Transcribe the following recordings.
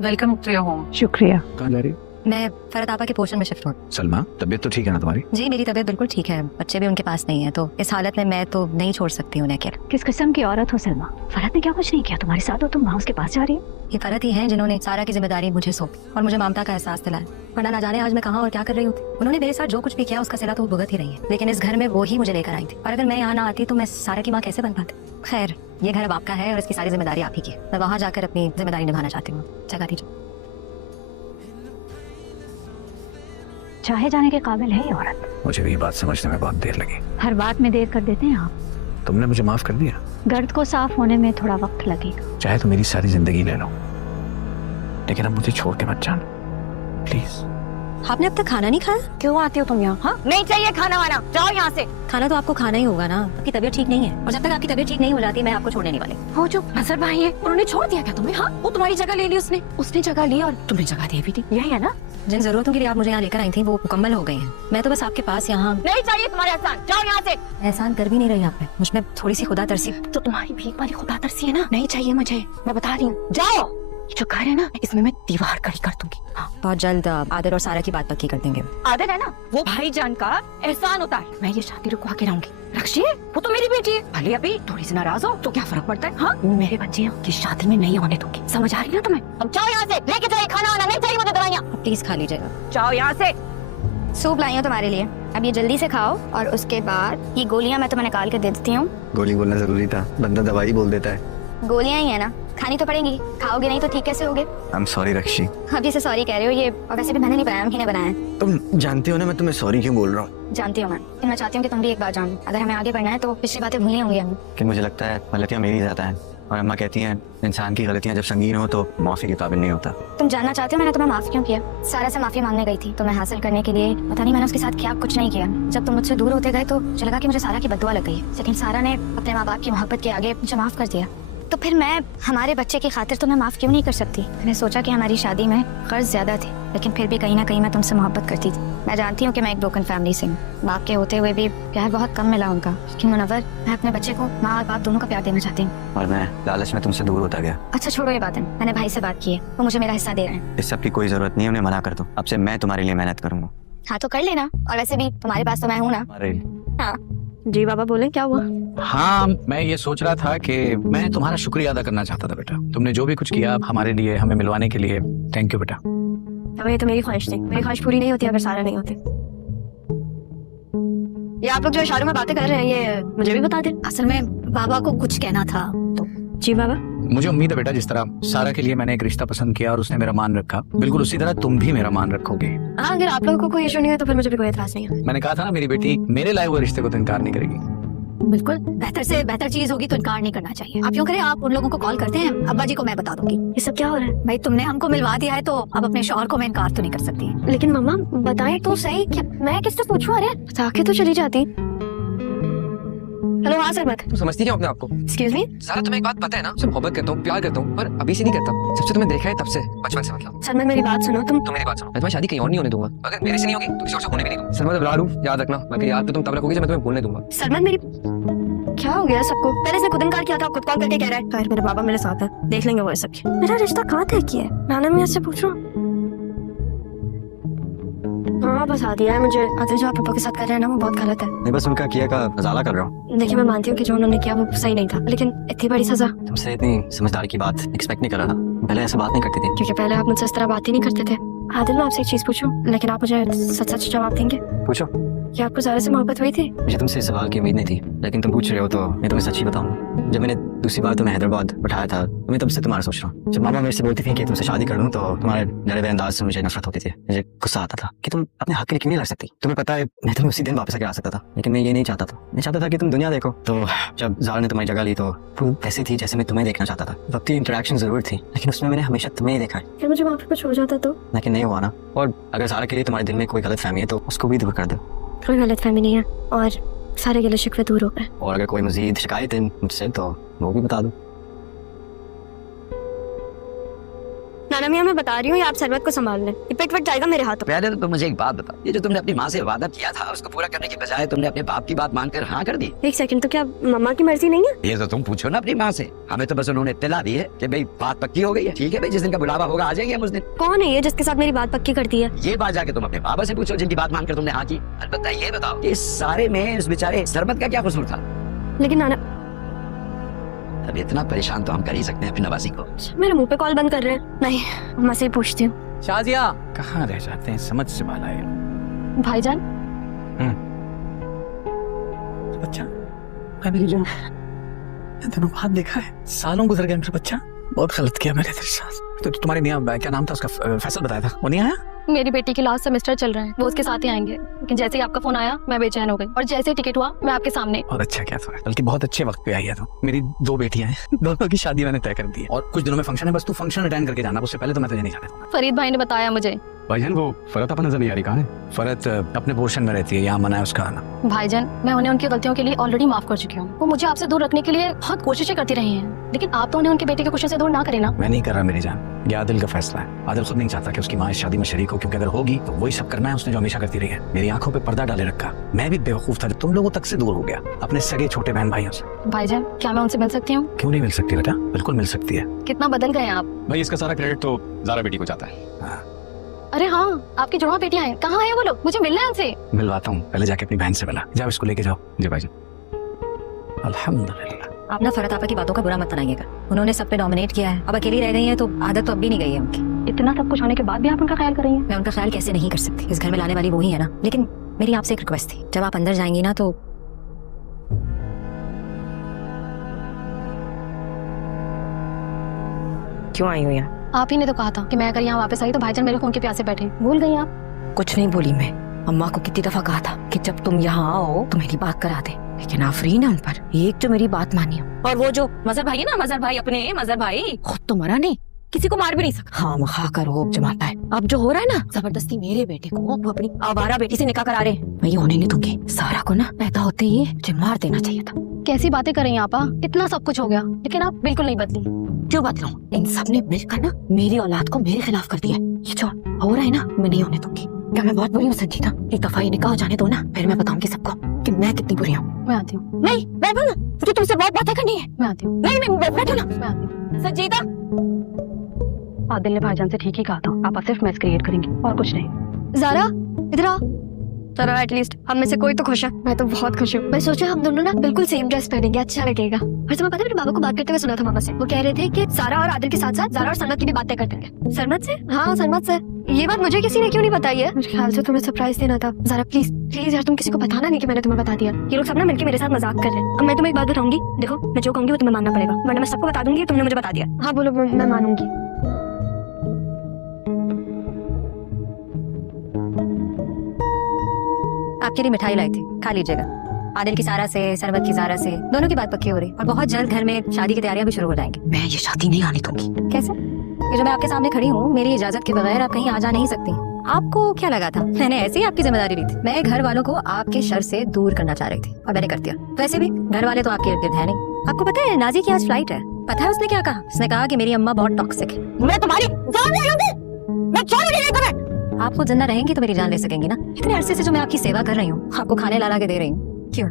Welcome to your home. शुक्रिया। कहाँ जा रही? मैं फरत आपा के पोर्शन में शिफ्ट हूँ। सलमा, तबीयत तो ठीक है ना तुम्हारी? जी मेरी तबीयत बिल्कुल ठीक है, बच्चे भी उनके पास नहीं है, तो इस हालत में मैं तो नहीं छोड़ सकती उन्हें अकेले। किस किस्म की औरत हो सलमा? फरहत ने क्या कुछ नहीं किया तुम्हारे साथ, और तुम वहाँ उसके पास जा रही हो? ये फरत ही हैं जिन्होंने सारा की जिम्मेदारी मुझे सौंपी और मुझे ममता का एहसास दिलाया, वरना ना जाने आज मैं कहाँ और क्या कर रही होती। उन्होंने मेरे साथ जो कुछ भी किया उसका सिला तो वो भुगत ही रही है, लेकिन इस घर में वो ही मुझे लेकर आई थी, और अगर मैं यहाँ ना आती तो मैं सारा की माँ कैसे बन पाती। खैर, ये घर अब आपका है और इसकी सारी जिम्मेदारी आप ही की है। मैं वहाँ जाकर अपनी जिम्मेदारी निभाना चाहती हूँ। जगह दीजिए। चाहे जाने के काबिल है ये औरत। मुझे भी ये बात समझने में बहुत देर लगी। हर बात में देर कर देते हैं आप। तुमने मुझे माफ कर दिया। गर्द को साफ होने में थोड़ा वक्त लगेगा। चाहे तो मेरी सारी जिंदगी ले लो, लेकिन अब मुझे छोड़ के मत जाना प्लीज। आपने अब तक खाना नहीं खाया? क्यों आती हो तुम यहाँ? हाँ? नहीं चाहिए खाना वाना, जाओ यहाँ से। खाना तो आपको खाना ही होगा ना, आपकी तबीयत ठीक नहीं है, और जब तक आपकी तबीयत ठीक नहीं हो जाती मैं आपको छोड़ने नहीं वाली। वो जो नजर भाई है, उन्होंने छोड़ दिया क्या तुम्हें? हाँ, वो तुम्हारी जगह ले ली उसने जगह ली और तुमने जगह दी भी थी, यही है ना? जिन जरूरतों के लिए आप मुझे यहाँ लेकर आई थी वो मुकम्मल हो गई हैं। मैं तो बस आपके पास यहाँ। नहीं चाहिए तुम्हारे एहसान, जाओ यहाँ से। एहसान कर भी नहीं रही आपने, मुझ में थोड़ी सी खुदा तरसी। तो तुम्हारी भीख वाली खुदा तरसी है ना? नहीं चाहिए मुझे, मैं बता रही हूँ, जाओ। ये जो घर है ना, इसमें मैं दीवार खड़ी कर दूंगी। हाँ। बहुत जल्द आदिल और सारा की बात पक्की कर देंगे। आदिल है ना, वो भाईजान का एहसान होता है। मैं ये शादी रुकवा के रहूंगी। रक्षी, वो तो मेरी बेटी है, भले अभी थोड़ी सी नाराज हो तो क्या फर्क पड़ता है? हाँ, मेरे बच्चे की शादी में नहीं होने दूंगी, समझ आ रही ना तुम्हें? अब जाओ यहाँ से, लेके जाइए खाना वाना, नहीं चाहिए मुझे दवाइयाँ। प्लीज खा लीजिएगा। जाओ यहाँ से। सूप लाई हूँ तुम्हारे लिए, अब ये जल्दी से खाओ, और उसके बाद ये गोलियां मैं तुम्हें निकाल के दे देती हूँ। गोली बोलना जरूरी था, बंदा दवाई बोल देता है। गोलियां ही है ना, खानी तो पड़ेंगी, खाओगे नहीं तो ठीक कैसे होगे? I am sorry Rakshi. अब जिसे सॉरी कह रहे हो ये, और वैसे भी मैंने नहीं बनाया, किन्हें बनाया है? तुम जानती हो ना मैं तुम्हें सॉरी क्यों बोल रहा हूँ? जानती हूँ लेकिन मैं चाहती हूँ कि तुम भी एक बात जानो। अगर हमें आगे बढ़ना है तो पिछली बातें भूलनी होंगी हमें। कि मुझे लगता है गलतियाँ मेरी ज्यादा हैं, और अम्मा कहती हैं इंसान की गलतियाँ जब संगीन हो तो माफी के काबिल नहीं होता। तुम जानना चाहते हो मैंने तुम्हें माफ क्यों किया? सारा से माफी मांगने गई थी तुम्हें हासिल करने के लिए, पता नहीं मैंने उसके साथ क्या कुछ नहीं किया। जब तुम मुझसे दूर होते गए तो मुझे लगा कि मुझे सारा की बद्दुआ लग गई, लेकिन सारा ने अपने माँ बाप की मोहब्बत के आगे मुझे माफ कर दिया। तो फिर मैं हमारे बच्चे की खातिर तुम्हें माफ क्यों नहीं कर सकती? मैंने सोचा कि हमारी शादी में कर्ज ज्यादा थे, लेकिन फिर भी कहीं ना कहीं मैं तुमसे मोहब्बत करती थी। मैं जानती हूँ कि मैं एक ब्रोकन फैमिली से हूँ, बाप के होते हुए भी प्यार बहुत कम मिला उनका, लेकिन मुनव्वर मैं अपने बच्चे को माँ और बाप दोनों का प्यार देना चाहती हूँ। और मैं लालच में तुमसे दूर होता गया। अच्छा छोड़ो ये बातें, मैंने भाई से बात की है, वो मुझे मेरा हिस्सा दे रहे हैं। इस सब की कोई जरूरत नहीं है, उन्हें मना कर दो। अब से मैं तुम्हारे लिए मेहनत करूंगा। हाँ तो कर लेना, और वैसे भी तुम्हारे पास तो मैं हूँ ना। हाँ जी बाबा बोले, क्या हुआ? हाँ, मैं ये सोच रहा था कि मैं तुम्हारा शुक्रिया अदा करना चाहता था बेटा। तुमने जो भी कुछ किया हमारे लिए, हमें मिलवाने के लिए, थैंक यू बेटा। अब ये तो मेरी ख्वाहिश थी, मेरी ख्वाहिश पूरी नहीं होती अगर सारा नहीं होती। ये आप लोग जो इशारों में बातें कर रहे हैं ये मुझे भी बता दें। असल में बाबा को कुछ कहना था तो। जी बाबा। मुझे उम्मीद है बेटा, जिस तरह सारा के लिए मैंने एक रिश्ता पसंद किया और उसने मेरा मान रखा, बिल्कुल उसी तरह तुम भी मेरा मान रखोगे। हाँ अगर आप लोगों को कोई इशू नहीं है तो फिर मुझे भी कोई एतराज नहीं है। मैंने कहा था ना, मेरी बेटी मेरे लाए हुए रिश्ते को तो इनकार नहीं करेगी। बिल्कुल, बेहतर से बेहतर चीज होगी तो इनकार नहीं करना चाहिए। आप यूँ करें, आप उन लोगों को कॉल करते हैं, अब्बा जी को मैं बता दूंगी। ये सब क्या हो रहा है? भाई तुमने हमको मिलवा दिया है तो अब अपने शौहर को मैं इनकार तो नहीं कर सकती। लेकिन मम्मा बताए तो सही, क्या मैं किससे पूछूं? अरे बता के तो चली जाती। हेलो हाँ सरमत। तुम समझती क्या हो अपने आप को? एक्सक्यूज मी सारा तुम्हें एक बात पता है ना, मैं मोहब्बत करता हूँ, प्यार करता हूँ, पर अभी से नहीं करता। जब से तुम्हें देखा है तब से, बचपन से मतलब। सरमत मेरी बात सुनो, तुम मेरी बात सुनो, मैं तुम्हारी शादी कहीं और नहीं होने दूंगा। अगर मेरे से नहीं होगी तो किसी और से होने भी नहीं दूंगा। सलमा जब लूं, याद रखना, मैं याद तो तुम तब रखोगे जब मैं तुम्हें बोलने दूंगा। सरमत मेरी क्या हो गया सबको? पहले से खुद इनकार किया था, खुद कॉल करके कह रहा है। खैर मेरे पापा मेरे साथ है, देख लेंगे वो सब। मेरा रिश्ता कहाँ तय किया है? नाना मियाँ से पूछो। हाँ बता दिया है मुझे। आदिल जो आप पापा के साथ कर रहे हैं ना वो बहुत गलत है। मैं बस उनका किया का नजारा कर रहा हूँ। देखिए मैं मानती हूँ कि जो उन्होंने किया वो सही नहीं था, लेकिन इतनी बड़ी सजा। तुमसे इतनी समझदारी की बात एक्सपेक्ट नहीं कर रहा था। पहले ऐसे बात नहीं करती थी। क्योंकि पहले आप मुझसे इस तरह बात ही नहीं करते थे। आदिल मैं आपसे एक चीज पूछूं, लेकिन आप मुझे सच सच जवाब देंगे? पूछो। क्या आपको ज़ारा से मोहब्बत हुई थी? मुझे तुमसे इस सवाल की उम्मीद नहीं थी, लेकिन तुम पूछ रहे हो तो मैं तुम्हें सच ही बताऊंगा। जब मैंने दूसरी बार तुम्हें हैदराबाद बैठाया था तो मैं तब से तुम्हारा सोच रहा हूँ। जब मामा मेरे से बोलती थी कि तुमसे शादी कर लूं तो तुम्हारे डरे हुए अंदाज से मुझे नफरत होती थी। मुझे गुस्सा आता था कि तुम अपने हक के लिए क्यों नहीं लड़ सकती। तुम्हें पता है मैं तुम्हें उसी दिन वापस आके आ सकता था, लेकिन मैं ये नहीं चाहता था। मैं चाहता था कि तुम दुनिया देखो। तो जब ज़ारा ने तुम्हारी जगह ली तो वो वैसी थी जैसे मैं तुम्हें देखना चाहता था। वक्त इंटरेक्शन जरूर थी, लेकिन उसमें मैंने हमेशा तुम्हें ही देखा है। फिर मुझे वहाँ पे कुछ हो जाता तो? लेकिन नहीं हुआ ना। और अगर ज़ारा के लिए तुम्हारे दिल में कोई गलत फहमी है तो उसको भी दूर कर दो। कोई गलत फहमी नहीं है और सारे गिले शिकवे दूर हो गए। और अगर कोई मजीद शिकायत है मुझसे तो वो भी बता दो। नाना मियाँ मैं बता रही हूँ, आप सरबत को संभाल लें, ये पेट वट जाएगा मेरे हाथों। पहले तो तुम मुझे एक बात बता, ये जो तुमने अपनी माँ से वादा किया था उसको पूरा करने के बजाय तुमने अपने बाप की बात मानकर हाँ कर दी। एक सेकंड, तो क्या मम्मा की मर्जी नहीं है? ये तो तुम पूछो ना अपनी माँ से, हमें तो बस उन्होंने इत्तला दी है कि भाई बात पक्की हो गई है। ठीक है भाई, जिस दिन का बुलावा होगा आ जाएंगे हम उस दिन। कौन है ये जिसके साथ मेरी बात पक्की करती है? ये बात जाके तुम अपने बाबा से पूछो जिनकी बात मानकर तुमने हाँ की। अलबत्ता ये बताओ कि इस सारे में उस बेचारे सरबत का क्या कसूर था? लेकिन नाना, अब इतना परेशान तो हम कर ही सकते हैं अपनी नवाजी को। मेरे मुंह पे कॉल बंद कर रहे हैं। नहीं, मम्मा से ही पूछती हूँ। शाजिया कहाँ रह जाते हैं, समझ से बाला है। भाईजान, बच्चा मैं मेरी जान दोनों हाथ देखा है, सालों गुजर गए मेरे बच्चा, बहुत गलत किया मैंने तेरे साथ। तो तुम्हारे मियाँ क्या नाम था उसका, फैसल बताया था, वो नहीं आया? मेरी बेटी की लास्ट सेमेस्टर चल रहा है, वो उसके साथ ही आएंगे, लेकिन जैसे ही आपका फोन आया मैं बेचैन हो गई और जैसे ही टिकट हुआ मैं आपके सामने। और अच्छा क्या था, बल्कि बहुत अच्छे वक्त पे आई है। तो मेरी 2 बेटियां हैं, दोनों की शादी मैंने तय कर दी है और कुछ दिनों में फंक्शन है, बस तू फंक्शन अटेंड करके जाना, उससे पहले तो मैं तुझे नहीं जाने दूंगा। फरीद भाई ने बताया मुझे। भाईजान वो फरत अपना नजर नहीं आ रही, कहाँ है फरत? अपने पोर्शन में रहती है, यहाँ मना है उसका आना। भाईजान मैं उन्हें उनकी गलतियों के लिए ऑलरेडी माफ कर चुकी हूँ, वो मुझे आपसे दूर रखने के लिए बहुत कोशिशें करती रही हैं, लेकिन आप तो उन्हें उनके बेटे के खुशी से दूर ना करें ना। मैं नहीं कर रहा मेरी जान, ये आदिल का फैसला है। आदिल खुद नहीं चाहता कि उसकी माँ इस शादी में शरीक हो, क्योंकि अगर होगी तो वही सब करना है उसने जो हमेशा करती रही है। मेरी आंखों पे पर्दा डाले रखा, मैं भी बेवकूफ था जब तुम लोगों तक से दूर हो गया, अपने सगे छोटे बहन भाइयों से। भाईजान क्या मैं उनसे मिल सकती हूँ? क्यों नहीं मिल सकती बेटा, बिल्कुल मिल सकती है। कितना बदल गए हैं आप। भाई इसका सारा क्रेडिट तो ज़ारा बेटी को जाता है। अरे हाँ, आपकी जुड़वा बेटियां हैं, कहाँ है वो लोग? मुझे मिलना है उनसे। मिलवाता हूँ, पहले जाके अपनी बहन से मिला, जाओ इसको लेके जाओ। जी भाईजान अल्हम्दुलिल्लाह। आप ना फरत आपा की बातों का बुरा मत बनाइएगा, उन्होंने सब पे डोमिनेट किया है, अब अकेली रह गई है तो आदत तो अब भी नहीं गई है उनकी। इतना सब कुछ होने के बाद भी आप उनका ख्याल कर रही हैं? मैं उनका ख्याल कैसे नहीं कर सकती, इस घर में लाने वाली वो ही है ना। लेकिन मेरी आपसे एक रिक्वेस्ट थी, जब आप अंदर जाएंगी ना तो क्यों आई हो यहाँ? आप ही ने तो कहा था कि मैं अगर यहाँ वापस आई तो भाईजान मेरे फोन के प्यासे बैठे। भूल गई आप? कुछ नहीं बोली मैं, अम्मा को कितनी दफा कहा था कि जब तुम यहाँ आओ तो मेरी बात करा दे, लेकिन आफरीन है उन पर, एक जो मेरी बात मानी। और वो जो मजहर भाई है ना, मजहर भाई, अपने मजहर भाई, खुद तो मरा नहीं, किसी को मार भी नहीं सकता। हाँ मखा कर रोब जमाता है। अब जो हो रहा है ना, जबरदस्ती मेरे बेटे को वो अपनी आवारा बेटी से निकाह करा रहे हैं, मैं ये होने नहीं दूंगी। सारा को ना पैदा होते ही मुझे मार देना चाहिए था। कैसी बातें कर रही हैं आपा, इतना सब कुछ हो गया लेकिन आप बिल्कुल नहीं बदली। क्यों बदलूं? इन सब ने मिलकर ना मेरी औलाद को मेरे खिलाफ कर दिया। ये जो हो रहा है ना, मैं नहीं होने दूंगी। क्या मैं बहुत बुरी हूँ संजीता? एक दफा ये निकाह हो जाने दो ना, फिर मैं बताऊंगी सबको कि मैं कितनी बुरी हूँ। मैं आती हूँ। नहीं बैठो ना, मुझे तुमसे बहुत बातें करनी है। मैं आती हूँ। नहीं बैठो ना। मैं आती हूँ। संजीता, आदिल ने भाईजान से ठीक ही कहा था, आप सिर्फ मैस क्रिएट करेंगी और कुछ नहीं। ज़ारा इधर आओ। चलो एटलीस्ट हम में से कोई तो खुश है। मैं तो बहुत खुश हूँ। मैं सोचा हम दोनों ना बिल्कुल सेम ड्रेस पहनेंगे, अच्छा लगेगा। और तुम्हें पता है, मेरे बाबा को बात करते हुए सुना था मामा से, वो कह रहे थे कि सारा और आदिल के साथ साथ ज़ारा और सनमत की भी बातें करते हैं। सनमत से? हाँ सनमत से। ये बात मुझे किसी ने क्यों नहीं बताई है? मेरे ख्याल से तुम्हें सरप्राइज देना था। ज़ारा प्लीज प्लीज यार, तुम किसी को बताना नहीं कि मैंने तुम्हें बता दिया। ये लोग सब ना मिलकर मेरे साथ मजाक कर रहे हैं। अब मैं तुम्हें एक बात बताऊंगी, देखो मैं जो कहूंगी वो तुम्हें मानना पड़ेगा, वरना मैं सबको बता दूंगी तुमने मुझे बता दिया। हाँ बोलो, मैं मानूंगी। आपके लिए मिठाई लाई थी, खा लीजिएगा। आदिल की सारा से, सरबत की ज़ारा से, दोनों की बात पक्की हो रही और बहुत जल्द घर में शादी की तैयारियां भी शुरू हो जाएंगी। मैं ये शादी नहीं आने दूंगी। कैसे? ये जो मैं आपके सामने खड़ी हूँ, मेरी इजाजत के बगैर आप कहीं आ जा नहीं सकती। आपको क्या लगा था मैंने ऐसे ही आपकी जिम्मेदारी ली थी? मैं घर वालों को आपके शर से दूर करना चाह रही थी और मैंने कर दिया। वैसे भी घर वाले तो आपके इर्द गिर्द है नहीं। आपको पता है नाजी की आज फ्लाइट है? पता है उसने क्या कहा? उसने कहा कि मेरी अम्मा बहुत टॉक्सिक है। मैं तुम्हारी जान ले लूंगी, मैं छोड़ नहीं रही तुम्हें। आप खुद जिंदा रहेंगी तो मेरी जान ले सकेंगी ना। इतने अरसे से जो मैं आपकी सेवा कर रही हूँ, आपको खाने ला के दे रही हूँ, क्यों?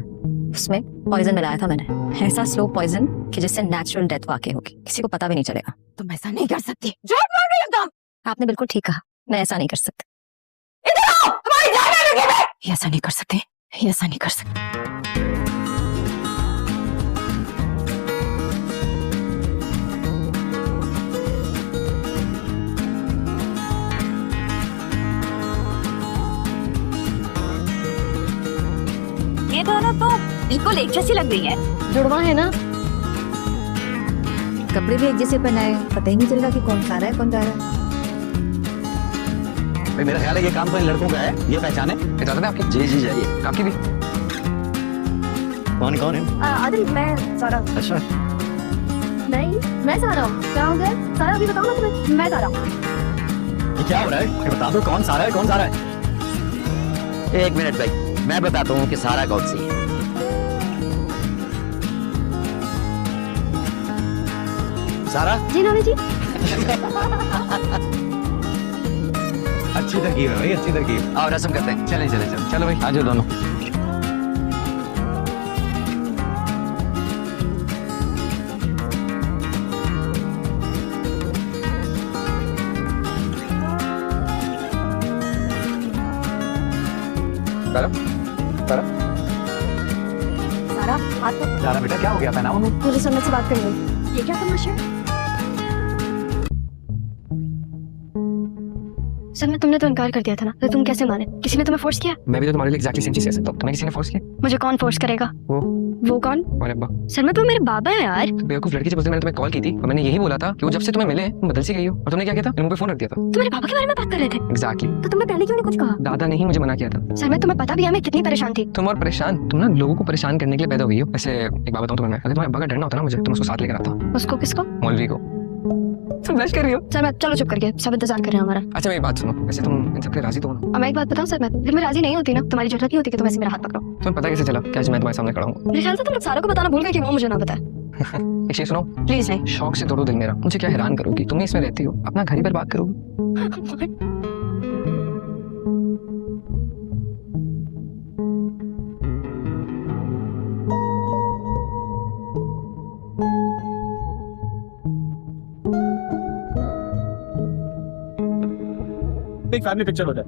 उसमें पॉइजन मिलाया था मैंने, ऐसा स्लो पॉइजन कि जिससे नेचुरल डेथ वाकई होगी, किसी को पता भी नहीं चलेगा। तुम ऐसा नहीं कर सकती, झूठ बोल रही हो तुम। आपने बिल्कुल ठीक कहा, मैं ऐसा नहीं कर सकती। इधर आओ, तुम्हारी जान ले लूंगी मैं। ये ऐसा नहीं कर सकते, ये ऐसा नहीं कर सकते। ये दोनों तो बिल्कुल एक जैसी लग रही है। जुड़वा है ना? कपड़े भी एक जैसे पहनाए, पता ही नहीं चल रहा कि कौन खा रहा है कौन जा रहा है। भाई मेरा ख्याल है ये काम तो इन लड़कों का है, ये पहचाने। इजाजत है आपकी? जी जी जाइए। आपकी भी? कौन कौन है? आदिल, मैं ज़ारा। अच्छा, नहीं, मैं ज़ारा हूँ। क्या हो गया? ज़ारा अभी बताओ ना तुम्हें। मैं ज़ारा। ये क्या हो रहा है? ये बता दो कौन सारा है, कौन सारा है? एक मिनट भाई, मैं बताता हूँ कि सारा कौन सी है। सारा? जी नानी जी। अच्छी तरकीब है भाई, अच्छी तरकीब। आओ रस्म करते हैं। चले चले चलो चलो भाई। आ जाओ दोनों। सारा सारा सारा हाथ तो सारा बेटा क्या हो गया, पहनाओ उन्हें। मुझे समझ से बात करनी है। ये क्या तमाशा है? सर मैं तुमने तो इनकार कर दिया था ना, तो तुम कैसे माने? किसी ने तुम्हें फोर्स किया? मैं भी तो तुम्हारे लिए एग्जैक्टली सेम चीज कह सकता हूँ। तुम्हें किसी ने फोर्स किया? मुझे कौन फोर्स करेगा? वो कौन? और अब्बा। सर मैं तो मेरे बाबा है यार। तो बेवकूफ लड़की, जब उस दिन मैंने तुम्हें कॉल की थी और मैंने यही बोला था कि वो जब से तुम्हें मिले तुम बदल सी गई हो, और तुमने क्या किया था? मुंह पे फोन रख दिया था। तुम मेरे बाबा के बारे में बात कर रहे थे? एग्जैक्टली। तो तुमने पहले क्यों नहीं कुछ कहा? दादा ने ही मुझे मना किया था। सर मैं तुम्हें पता भी है मैं कितनी परेशान थी। तुम और परेशान, तुम ना लोगों को परेशान करने के लिए पैदा हुई हो। वैसे एक बात बताऊं तुम्हें, अगर तुम्हारे अब्बा का डरना होता ना मुझे, तुम उसको साथ लेकर आता। उसको किसको? मौलवी को। तुम ब्लश कर रही हो। सर मैं चलो चुप करके, सब इंतजार कर रहे हैं हमारा। अच्छा मेरी बात सुनो, वैसे तुम इन सबके राजी तो हो ना? अब मैं एक बात बताऊं सर, मैं राजी नहीं होती ना, तुम्हारी जरूरत नहीं होती कि तुम ऐसे मेरा हाथ पकड़ो। तुम्हें पता कैसे चला कि आज मैं तुम्हारे सामने खड़ा हूँ? मेरे ख्याल से तुम लोग सारों को बताना भूल गए कि वो मुझे ना बताए। एक चीज सुनो, प्लीज नहीं। शौक से तोड़ो दिल मेरा। मुझे क्या हैरान करोगी? तुम ही इसमें रहती हो, अपना घर ही बर्बाद करोगी। एक फैमिली पिक्चर हो जाए।